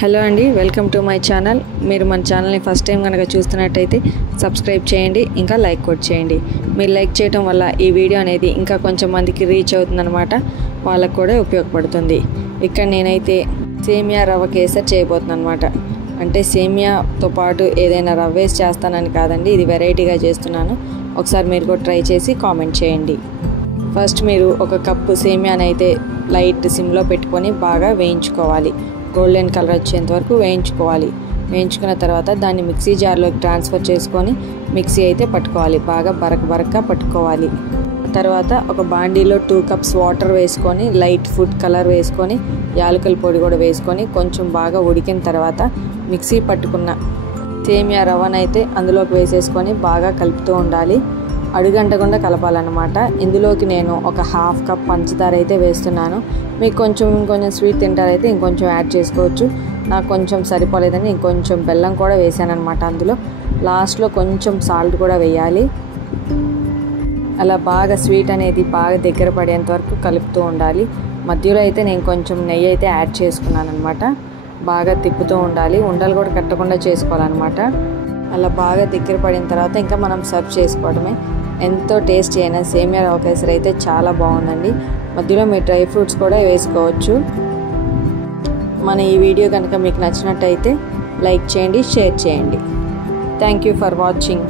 Hello అండి, welcome to my channel. మీరు మన ఛానల్ని ఫస్ట్ టైం కనుక చూస్తున్నట్టయితే సబ్స్క్రైబ్ చేయండి, ఇంకా లైక్ కూడా చేయండి. మీరు లైక్ చేయడం వల్ల ఈ వీడియో అనేది ఇంకా కొంచెం మందికి రీచ్ అవుతుందన్నమాట, వాళ్ళకు కూడా ఉపయోగపడుతుంది. ఇక్కడ నేనైతే సేమియా రవ్వ కేసరి చేయబోతున్నాను అనమాట. అంటే సేమియాతో పాటు ఏదైనా రవ్వ వేసి చేస్తానని కాదండి, ఇది వెరైటీగా చేస్తున్నాను. ఒకసారి మీరు కూడా ట్రై చేసి కామెంట్ చేయండి. ఫస్ట్ మీరు ఒక కప్పు సేమియానైతే లైట్ సిమ్లో పెట్టుకొని బాగా వేయించుకోవాలి. గోల్డెన్ కలర్ వచ్చేంత వరకు వేయించుకోవాలి. వేయించుకున్న తర్వాత దాన్ని మిక్సీ జార్లోకి ట్రాన్స్ఫర్ చేసుకొని మిక్సీ అయితే పట్టుకోవాలి. బాగా బరకగా పట్టుకోవాలి. తర్వాత ఒక బాండీలో 2 కప్స్ వాటర్ వేసుకొని లైట్ ఫుడ్ కలర్ వేసుకొని యాలకుల పొడి కూడా వేసుకొని కొంచెం బాగా ఉడికిన తర్వాత మిక్సీ పట్టుకున్న సేమియా రవ్వనైతే అందులోకి వేసేసుకొని బాగా కలుపుతూ ఉండాలి. అడుగంటకుండా కలపాలన్నమాట. ఇందులోకి నేను ఒక 1/2 కప్ పంచదార అయితే వేస్తున్నాను. మీకు ఇంకొంచెం స్వీట్ తింటారైతే ఇంకొంచెం యాడ్ చేసుకోవచ్చు. నాకు కొంచెం సరిపోలేదని ఇంకొంచెం బెల్లం కూడా వేసాను అనమాట. అందులో లాస్ట్లో కొంచెం సాల్ట్ కూడా వేయాలి. అలా బాగా స్వీట్ అనేది బాగా దగ్గర పడేంత వరకు కలుపుతూ ఉండాలి. మధ్యలో అయితే నేను కొంచెం నెయ్యి అయితే యాడ్ చేసుకున్నాను అనమాట. బాగా తిప్పుతూ ఉండాలి. ఉండలు కూడా కట్టకుండా చేసుకోవాలన్నమాట. అలా బాగా దగ్గర పడిన తర్వాత ఇంకా మనం సర్వ్ చేసుకోవడమే. ఎంతో టేస్టీ అయిన సేమియా రవ్వ కేసరి అయితే చాలా బాగుందండి. మధ్యలో మీరు డ్రై ఫ్రూట్స్ కూడా వేసుకోవచ్చు. మన ఈ వీడియో కనుక మీకు నచ్చినట్టయితే లైక్ చేయండి, షేర్ చేయండి. Thank you for watching.